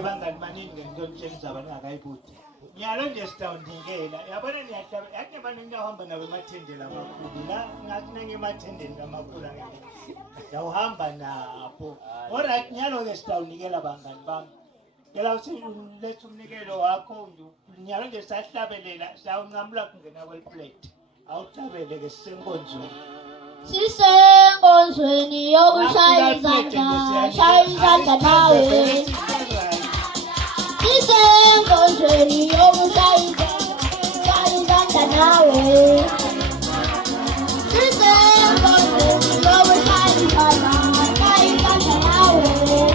ke bangani maningi ngento nitshengisa abangakayibuthi nyalo nje sitawundingela yabona yathi abantu ngiyahamba nabo emathendeni amakhulu la ngathi nangemathendeni kamakhulu ngiyawuhamba nabo alright nyalo ke sitawunikela bangani bami ngela uletha umnikelo wakho nyalo nje sahlabelela sawunqamula kungena kweliplate awuhlabele ke sisenkonzweni sisenkonzweni yokushaya izandla nawe sisenkonzweni yokushaya izandla nawe sisenkonzweni yokushaya izandla nawe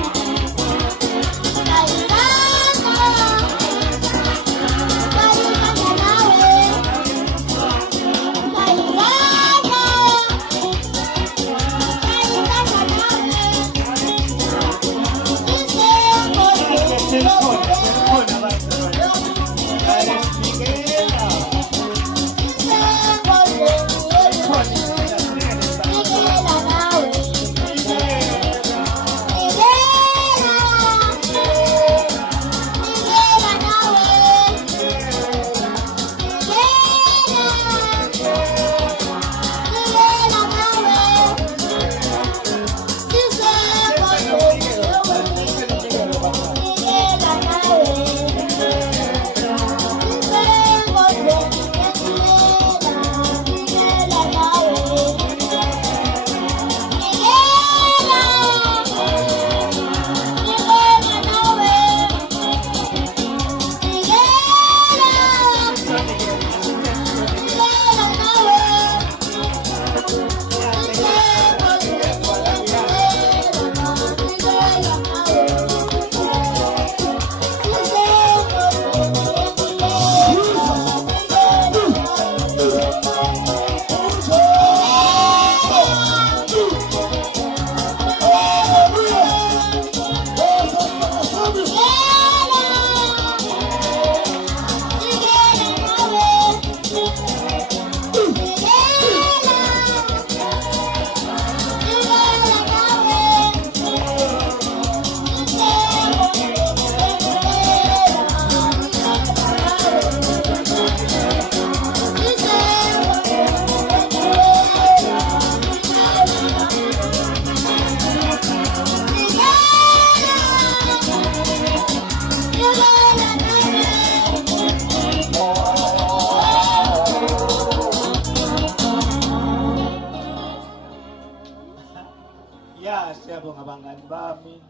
siyabonga bangani bami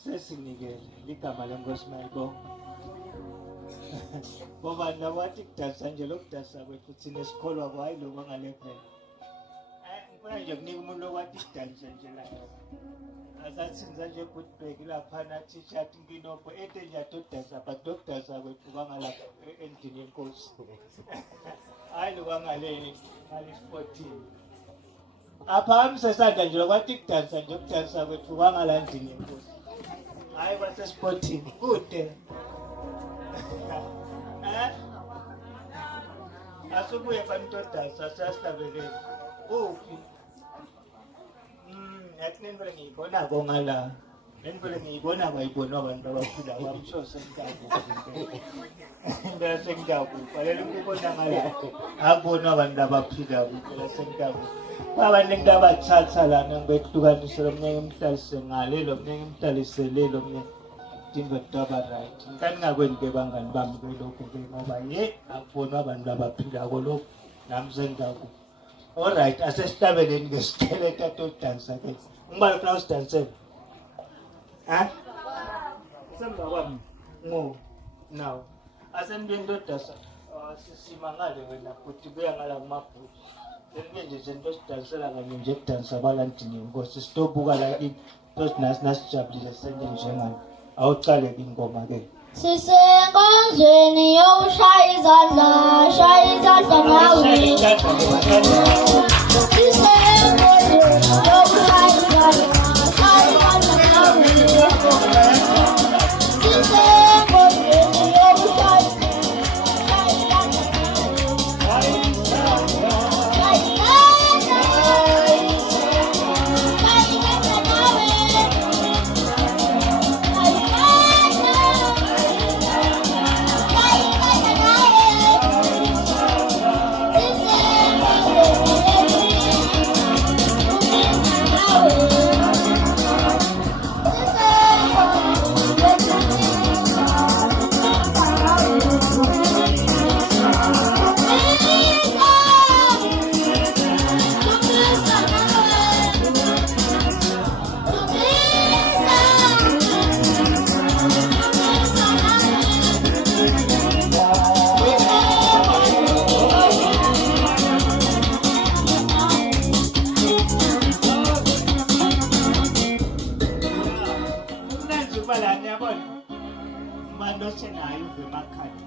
sesinikele ligama lenkosi mayibonga ngoba nawathi kudansa nje lokudansa kwethu thina esikholwa kwayi lo bangalevela ngifuna nje kunika umuntu lokwathi kudansa nje la asathinza nje goodbag laphana t-shirt inkinopho ete nje adodansa but dokudansa kwethu bangalapha endlini yenkosi hayi lo bangale sportini apha sesandla nje lokwathi kudansa nje ukudansa kwethu bangalandini yenkosi hayi basesportini kude asubuye fantodansa sasihlabelele uphi yathi nendlela ngiyibona ngala nendlela ngiyibona kwayibona abantu abaphila kwamshose ngala sendawo balele ukubona ngala akubona abantu abaphila ngala sendawo abantu abathatha lana ngibehlukanise lomnyaka emhlalise ngale lomnyaka emhlalise le lomnyaka dingodaba right ngikangakweni ke bangani bami lokho ke ngoba akubona abantu abaphila lokho nami sendawo all right asesihlabeleni ngesicele tato dansa ke ngibala funa usidansela semba kwami ngo now asenibendo dansa sisimangale wena futhi kuya ngala kumabhuku sengenje sento sidansela kanye nje kudansa balandini inkosi sitobuka la into nasijabulile senje njengani awucale ingoma ke sisenkonzweni yokushaya izandla nawe sisenkonzweni yokushaya izandla nawe sisenkonzweni yokushaya umando senayo uve emakhadi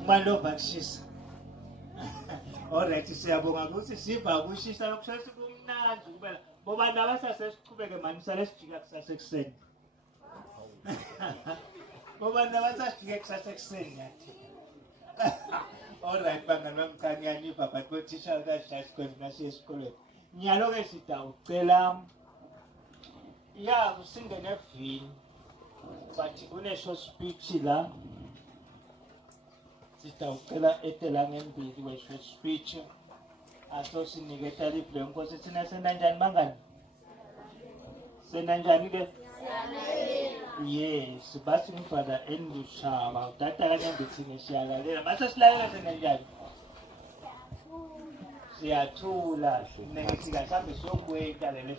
umando vakushisa alright siyabonga ukuthi siva ukushisa lokushisa kumnandi kubela bobantu abasasesiqhubeke mani sale sijika kusasa ekuseni bobantu abasasijika kusasa ekuseni yathi alright bangani bami cha ngiyaniva but kothisha kashayi sikhona nasiye esikolweni nyalo-ke sidawucela ya kusingene evini but kune-short speech la sidawucela etelangembili we-short speech aso sinike taliphu lenkosi thina senanjani bangani senanjani-ke yes basi ngifada endushaba udada kanye ngithine siyalalela mase silalela senanjani siyathula sinengithika mhlawumbe siyokweta lele